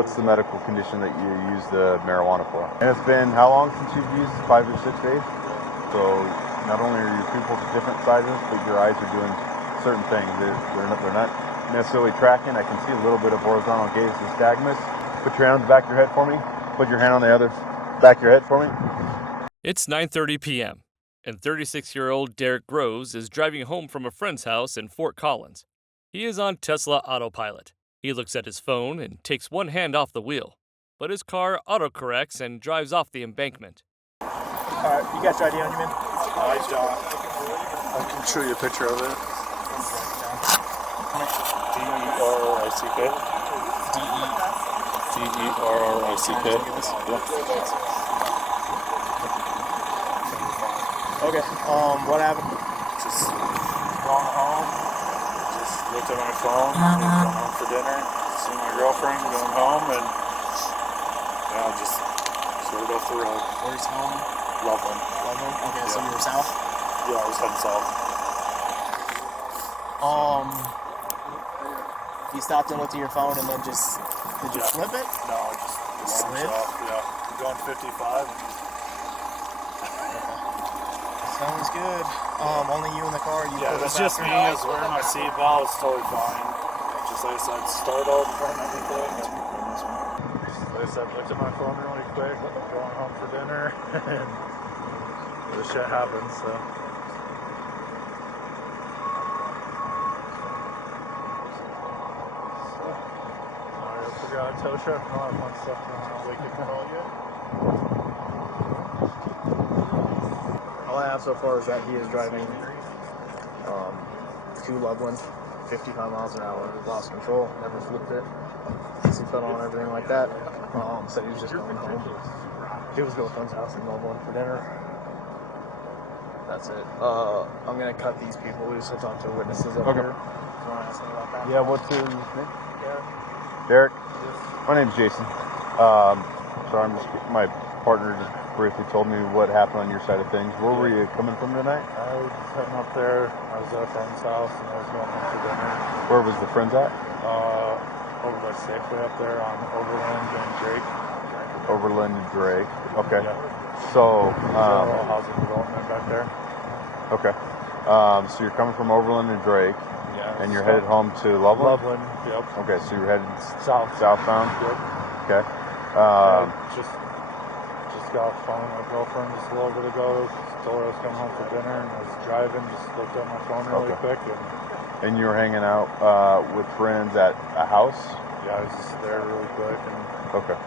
what's the medical condition that you use the marijuana for? And it's been how long since you've used 5 or 6 days? So not only are your pupils different sizes, but your eyes are doing certain things. They're not necessarily tracking. I can see a little bit of horizontal gaze nystagmus. Put your hand on the back of your head for me. Put your hand on the other back of your head for me. It's 9:30 p.m., and 36-year-old Derek Groves is driving home from a friend's house in Fort Collins. He is on Tesla autopilot. He looks at his phone and takes one hand off the wheel, but his car autocorrects and drives off the embankment. Alright, you got your ID on you, man? I don't. I can show you a picture of it. D-E-R-R-I-C-K. D-E-R-R-I-C-K. Okay, what happened? Just going home. Just looked at my phone. Going home for dinner. See my girlfriend going home, and yeah, just slowed off the road. Where's home? Loveland. Loveland? Okay, Yeah. so you were south? Yeah, I was heading south. You stopped and looked at your phone and then just, did you flip it? No, I just Slid? off. Yeah, I'm going 55. Sounds good. Only you in the car? You Yeah, pulled that's us just after? me. I was wearing my seatbelt. It's totally fine. Just like I said, startled and everything. Like I said, looked at my phone really quick. Going home for dinner, and this shit happens. So. Sorry, I forgot tow truck and all that fun stuff going on. We can call you. All I have so far is that he is driving to Loveland, 55 miles an hour, lost control, never flipped it, seatbelt on, everything like that. Said he was just going home. He was going to a friend's house in Loveland for dinner. That's it. I'm going to cut these people loose. I'll talk to witnesses up here. Do you want to ask me about that? Yeah, what's his name? Derek? Derek? My name's Jason. So my partner just briefly told me what happened on your side of things. Where were you coming from tonight? I was heading up there. I was at a friend's house and I was going home for dinner. Where was the friends at? Over by Safeway up there on Overland and Drake. Overland and Drake. Okay. Yeah. So, housing development back there. okay. So you're coming from Overland and Drake, Yeah. and you're headed home to Loveland? Loveland, yep. Okay, so you're headed Southbound. southbound? Yep. Okay. I just got off the phone with my girlfriend just a little bit ago. Just told her I was coming home for dinner and I was driving, just looked at my phone really quick And you were hanging out with friends at a house? yeah, I was just there really quick and Okay.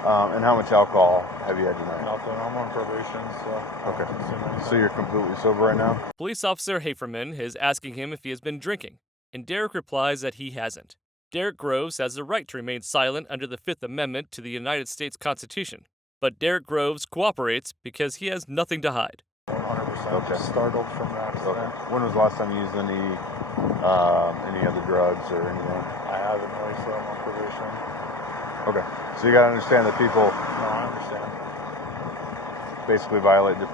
And how much alcohol have you had tonight? nothing. I'm on probation, so Okay. I haven't seen anything. So you're completely sober right now? Police Officer Haferman is asking him if he has been drinking, and Derek replies that he hasn't. Derek Groves has the right to remain silent under the Fifth Amendment to the United States Constitution, but Derek Groves cooperates because he has nothing to hide. 100% Okay. just startled from the accident. Okay. When was the last time you used any other drugs or anything? I haven't really, so I'm on probation. Okay. So you got to understand that people No, I understand. basically violate the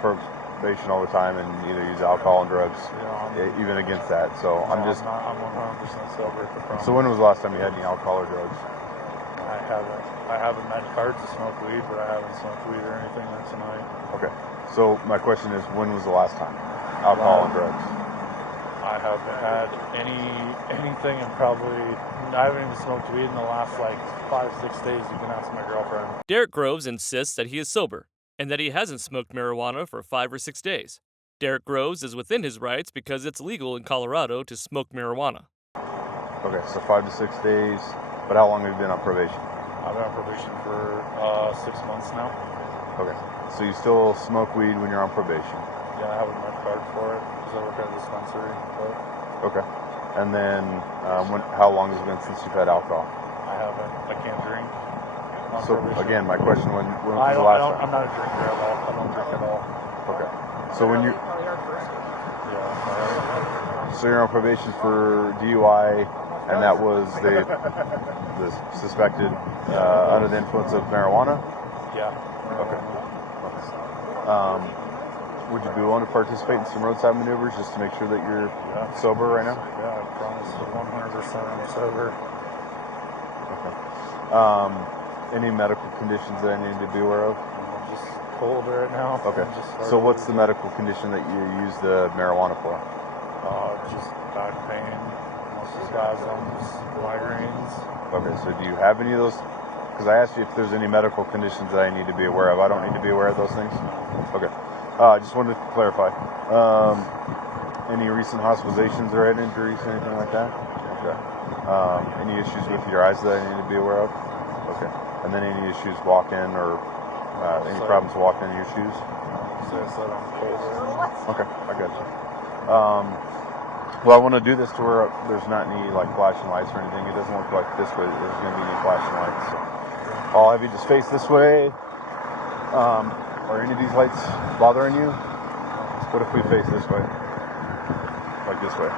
probation all the time and either use alcohol and drugs, even against that. So I'm 100% sober. So when was the last time you had any alcohol or drugs? I haven't had cards to smoke weed, but I haven't smoked weed or anything like tonight. Okay. So my question is, when was the last time? Alcohol and drugs. I haven't had anything and I haven't even smoked weed in the last 5-6 days. You can ask my girlfriend. Derek Groves insists that he is sober and that he hasn't smoked marijuana for 5 or 6 days. Derek Groves is within his rights because it's legal in Colorado to smoke marijuana. Okay, so 5 to 6 days. But how long have you been on probation? I've been on probation for 6 months now. Okay. So you still smoke weed when you're on probation? Yeah, I have a med card for it because I work at a dispensary. But Okay. And then how long has it been since you've had alcohol? I haven't. I can't drink. On So probation. again, my question, when was I the don't, last I don't, time? I'm not a drinker at all. I don't drink at all. Okay. So when you Yeah. so you're on probation for DUI, and that was the suspected under the influence of marijuana? Yeah. Okay. Would you be willing to participate in some roadside maneuvers just to make sure that you're sober right now? Yeah, I promise 100% I'm sober. Okay. Any medical conditions that I need to be aware of? I'm just cold right now. Okay. So what's the medical condition that you use the marijuana for? Just back pain, muscle spasms, migraines. Okay. So do you have any of those? Because I asked you if there's any medical conditions that I need to be aware of. I don't need to be aware of those things? Okay. I just wanted to clarify. Any recent hospitalizations or head injuries, anything like that? Okay. Any issues with your eyes that I need to be aware of? Okay. And then any issues walking or any problems walking in your shoes? So I said I'm cold. Okay, I got you. Well, I want to do this to where there's not any like flashing lights or anything. It doesn't look like this way there's going to be any flashing lights. So I'll have you just face this way. Are any of these lights bothering you? What if we face this way? Like this way.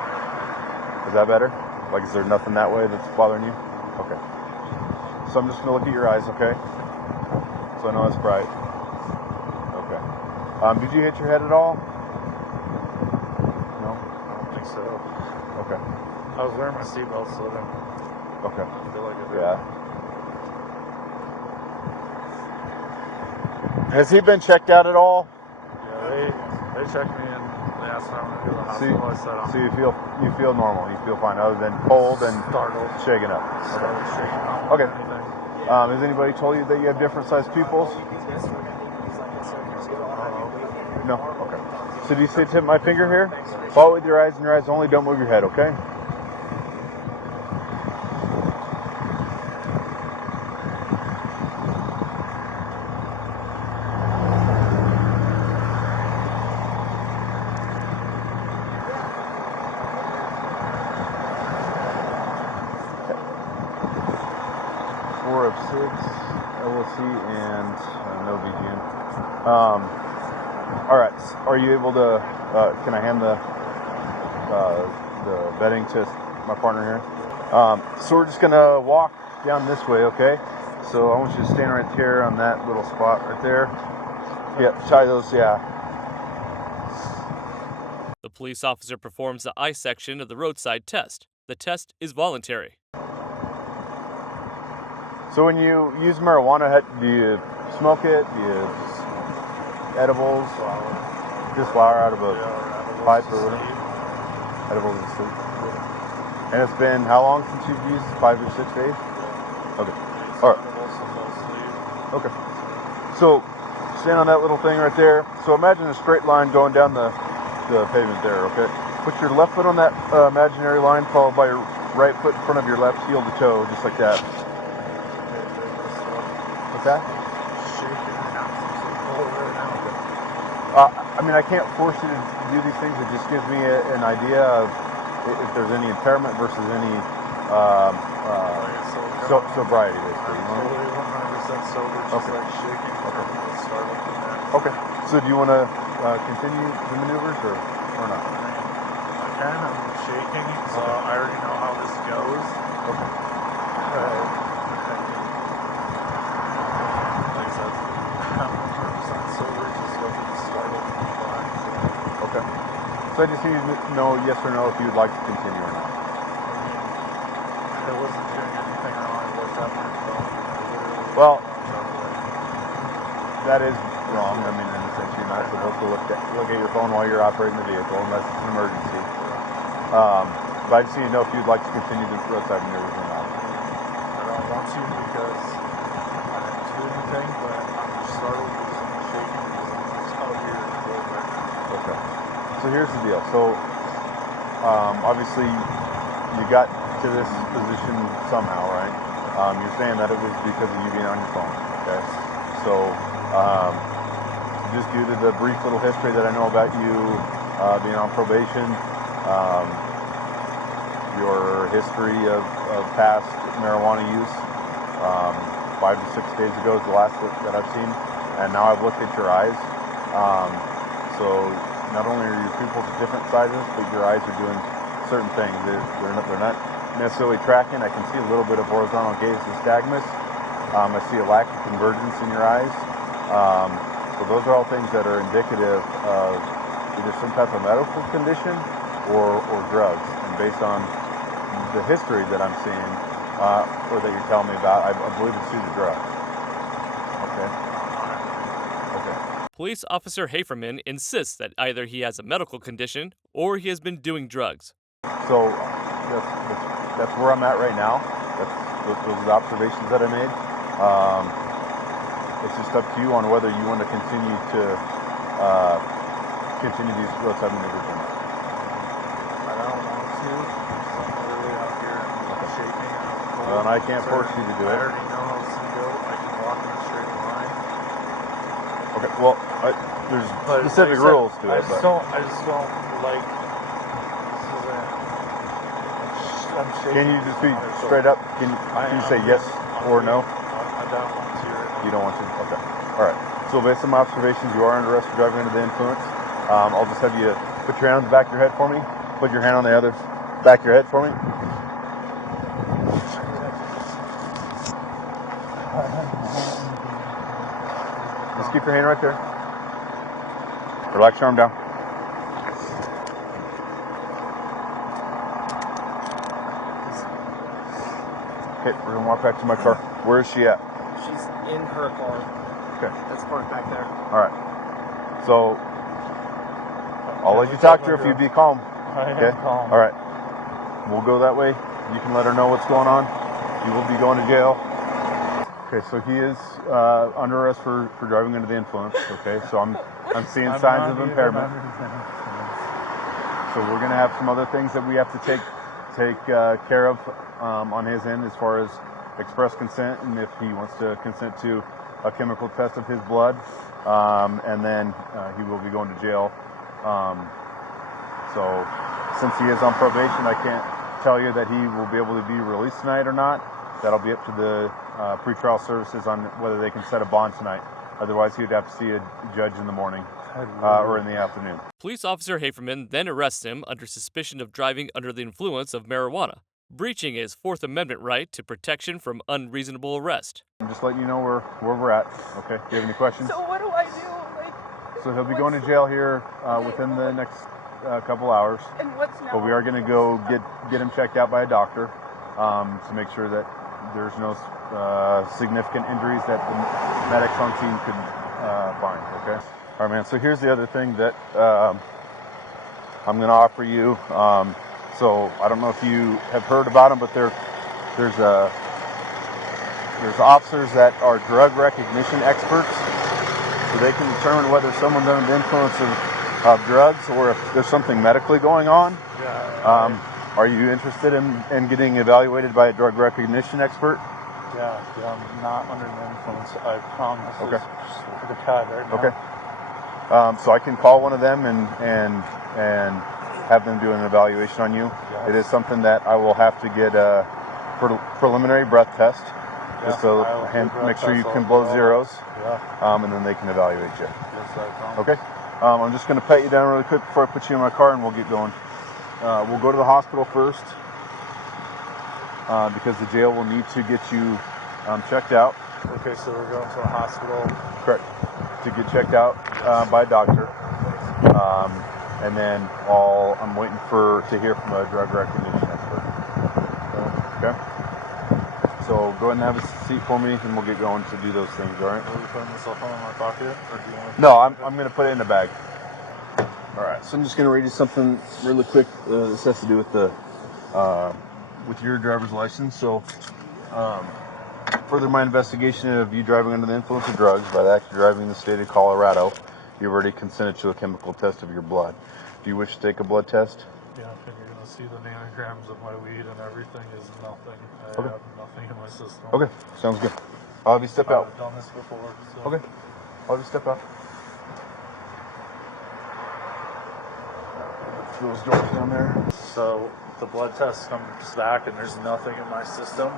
Is that better? Like, is there nothing that way that's bothering you? Okay. So I'm just going to look at your eyes, okay? So I know it's bright. Okay. Did you hit your head at all? No? I don't think so. Okay. I was wearing my seatbelt, so I didn't Okay. feel like it. Yeah. Has he been checked out at all? Yeah, they checked me and they asked if I'm going to go to the hospital. I said I'm So you feel normal. You feel fine, other than cold and startled. shaking up. Started shaking up. Okay. Anything. Has anybody told you that you have different sized pupils? No. Okay. So do you see the tip of my finger here? Follow it with your eyes and your eyes only. Don't move your head. Okay. LLC and no VGN. All right. Are you able to? Can I hand the bedding to my partner here? So we're just gonna walk down this way, okay? So I want you to stand right here on that little spot right there. Yeah, tie those. Yeah. The police officer performs the eye section of the roadside test. The test is voluntary. So when you use marijuana, do you smoke it? Do you edibles? Just flower out of a pipe or whatever? Edibles and sleep. And it's been how long since you've used? 5 or 6 days? Okay. All right. Okay. So stand on that little thing right there. So imagine a straight line going down the pavement there, okay? Put your left foot on that imaginary line, followed by your right foot in front of your left heel to toe, just like that. What's that? I mean, I can't force you to do these things. It just gives me an idea of if there's any impairment versus any sobriety, basically. Totally 100% sober, just like shaking. Okay. So do you want to continue the maneuvers or not? I can. I'm shaking, so I already know how this goes. Okay. Like I said, I'm 100% sober, just looking startled and blind. Okay. So I just need to know yes or no if you would like to continue or not. I wasn't doing anything wrong. I looked at my phone. Well, that is wrong. I mean, in a sense, you're not supposed to look at your phone while you're operating the vehicle unless it's an emergency. But I just need to know if you'd like to continue the roadside maneuvers or not. I don't want to because I didn't do anything, but I'm just startled because I'm shaking because I'm just out here in the cold right now. Okay. So here's the deal. So obviously you got to this position somehow, right? You're saying that it was because of you being on your phone. Okay. So just due to the brief little history that I know about you being on probation, your history of past marijuana use, 5 to 6 days ago is the last that I've seen, and now I've looked at your eyes. So not only are your pupils different sizes, but your eyes are doing certain things. They're not necessarily tracking. I can see a little bit of horizontal gaze nystagmus. I see a lack of convergence in your eyes. So those are all things that are indicative of either some type of medical condition or drugs. And based on the history that I'm seeing, or that you're telling me about. I believe it's due to drugs. Okay. Okay. Police Officer Haferman insists that either he has a medical condition or he has been doing drugs. So that's where I'm at right now. Those are the observations that I made. It's just up to you on whether you want to continue these roadside maneuvers or not. I don't want to. I'm literally out here shaking. Well, and I can't force you to do I it. already know how it's going to go. I can walk in a straight line. Okay. Well, there's specific rules to it. I just don't like. I'm shaking. Can you just be straight up? Can you say yes or no? I don't want to. You don't want to? Okay. All right. So based on my observations, you are under arrest for driving under the influence. I'll just have you put your hand on the back of your head for me. Put your hand on the other back of your head for me. Just keep your hand right there. Relax your arm down. Okay, we're gonna walk back to my car. Where is she at? She's in her car. Okay. That's parked back there. All right. So I'll let you talk to her if you be calm. I am Okay. calm. All right. We'll go that way. You can let her know what's going on. You will be going to jail. Okay, so he is under arrest for driving under the influence. Okay, so I'm seeing signs of impairment. So we're gonna have some other things that we have to take care of on his end as far as express consent, and if he wants to consent to a chemical test of his blood, and then he will be going to jail. So since he is on probation, I can't tell you that he will be able to be released tonight or not. That'll be up to the pretrial services on whether they can set a bond tonight. Otherwise, he would have to see a judge in the morning or in the afternoon. Police Officer Haferman then arrests him under suspicion of driving under the influence of marijuana, breaching his Fourth Amendment right to protection from unreasonable arrest. I'm just letting you know where we're at. Okay. Do you have any questions? So what do I do? Like, So he'll be going to jail here within the next couple hours. and what's now? But we are going to go get him checked out by a doctor to make sure that there's no significant injuries that the medics on scene could find. Okay. All right, man. So here's the other thing that I'm going to offer you. So I don't know if you have heard about them, but there's officers that are drug recognition experts, so they can determine whether someone's under the influence of drugs or if there's something medically going on. Yeah. Are you interested in getting evaluated by a drug recognition expert? Yeah, I'm not under the influence. I promise. Okay. Just for the CAD right now. Okay. So I can call one of them and have them do an evaluation on you. Yes. It is something that I will have to get a preliminary breath test, just so make sure you can blow zeros, Yeah. and then they can evaluate you. Yes, I promise. Okay. I'm just going to pat you down really quick before I put you in my car, and we'll get going. We'll go to the hospital first because the jail will need to get you checked out. Okay, so we're going to the hospital. Correct. To get checked out by a doctor. And then I'm waiting to hear from a drug recognition expert. Okay? So go ahead and have a seat for me, and we'll get going to do those things, all right? Are we putting this up in my pocket? Or do you want to No, I'm going to put it in a bag. All right, so I'm just going to read you something really quick. This has to do with with your driver's license. So, further my investigation of you driving under the influence of drugs by the act of driving in the state of Colorado, you've already consented to a chemical test of your blood. Do you wish to take a blood test? Yeah, and you're going to see the nanograms of my weed and everything is nothing. I Okay. have nothing in my system. Okay, sounds good. I'll have you step out. I've done this before. So. Okay, I'll have you step out. Those doors down there. So the blood test comes back and there's nothing in my system.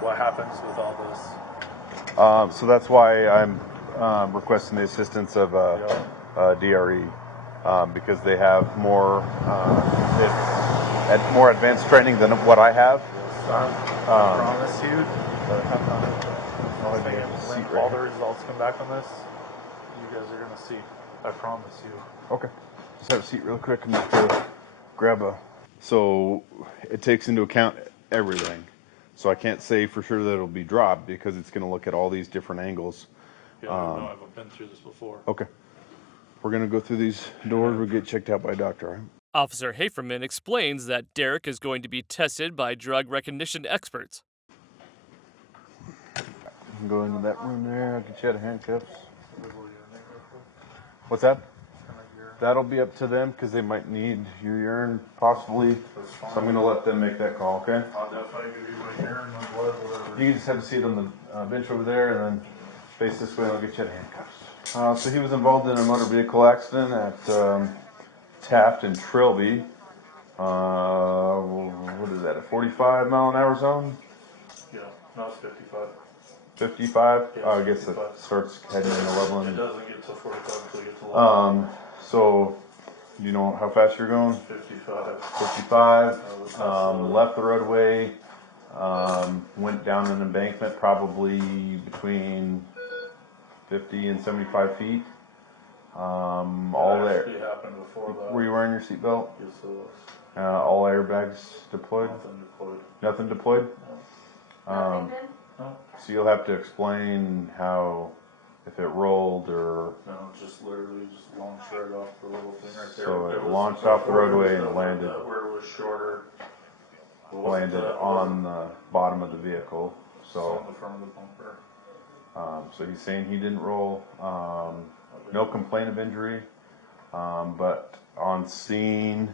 What happens with all this? So that's why I'm requesting the assistance of DRE because they have more more advanced training than what I have. I promise you that when all the results come back on this, you guys are going to see. I promise you. Okay. Just have a seat real quick and just grab a... So it takes into account everything. So I can't say for sure that it'll be dropped because it's going to look at all these different angles. Yeah, no, I've been through this before. Okay. We're going to go through these doors. We'll get checked out by a doctor, right? Officer Haferman explains that Derek is going to be tested by drug recognition experts. You can go into that room there. I'll get you out of handcuffs. What's that? That'll be up to them because they might need your urine, possibly. So I'm going to let them make that call, okay? I'll definitely give you my urine, my blood, whatever. You just have to see it on the bench over there and then face this way and I'll get you out of handcuffs. So he was involved in a motor vehicle accident at Taft and Trilby. What is that, a 45 mile an hour zone? Yeah, no, it's 55. 55? Yeah, Oh, I guess 55. it starts heading into Leveland. It doesn't get to 45 until you get to Leveland. So, you know how fast you're going? 55. 55. Left the roadway, went down an embankment probably between 50 and 75 feet. All there. It happened before that. Were you wearing your seatbelt? Yes, it was. All airbags deployed? Nothing deployed. Nothing deployed? Nothing then? No, So you'll have to explain how, if it rolled or... no, just literally just launched right off the little thing right there. So There it was launched some off the roadway and stuff landed. Where it was shorter. landed on the bottom of the vehicle. So, on the front of the bumper. so he's saying he didn't roll. No complaint of injury, but on scene,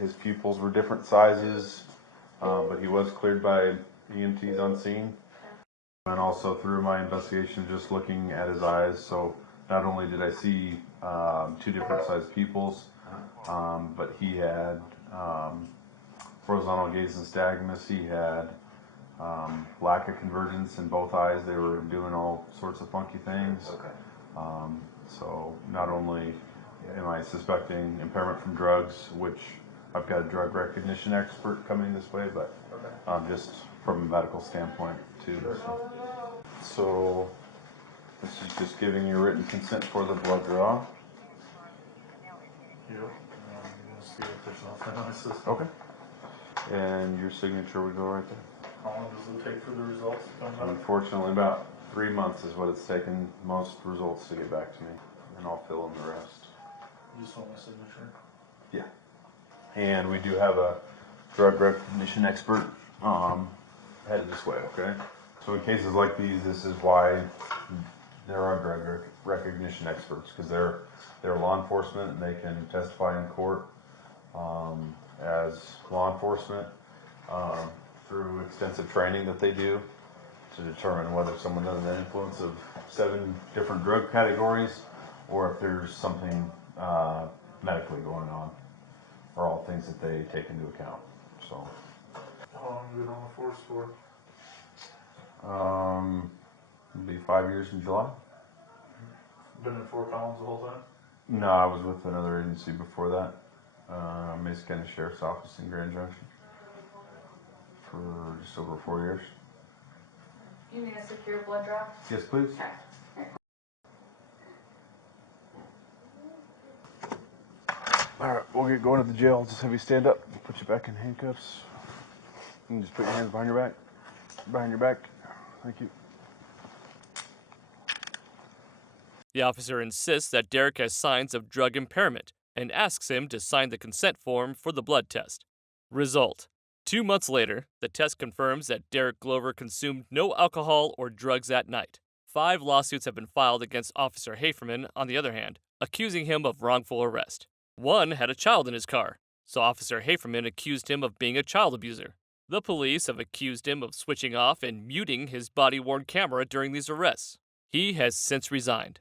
his pupils were different sizes, but he was cleared by EMTs on scene. And also through my investigation, just looking at his eyes, so not only did I see two different sized pupils, but he had horizontal gaze nystagmus. He had lack of convergence in both eyes. They were doing all sorts of funky things. So not only am I suspecting impairment from drugs, which I've got a drug recognition expert coming this way, but just from a medical standpoint too. So this is just giving you written consent for the blood draw. Yep. We'll see if there's nothing on the system. Okay. And your signature would go right there. How long does it take for the results to come back? Unfortunately, about 3 months is what it's taken most results to get back to me, and I'll fill in the rest. You just want my signature? Yeah. And we do have a drug recognition expert headed this way, okay? So in cases like these, this is why there are drug recognition experts, because they're law enforcement and they can testify in court as law enforcement through extensive training that they do to determine whether someone has an influence of 7 different drug categories or if there's something medically going on, are all things that they take into account. So How long have you been on the force for? it'll be 5 years in July. Been in Fort Collins the whole time? No, I was with another agency before that, Mesa County Sheriff's Office in Grand Junction, for just over 4 years. You need a secure blood draw? Yes, please. Okay. All right, we'll get going to the jail. I'll just have you stand up, put you back in handcuffs, and just put your hands behind your back. Behind your back. Thank you. The officer insists that Derek has signs of drug impairment and asks him to sign the consent form for the blood test. Result: 2 months later, the test confirms that Derek Glover consumed no alcohol or drugs that night. 5 lawsuits have been filed against Officer Haferman, on the other hand, accusing him of wrongful arrest. One had a child in his car, so Officer Haferman accused him of being a child abuser. The police have accused him of switching off and muting his body-worn camera during these arrests. He has since resigned.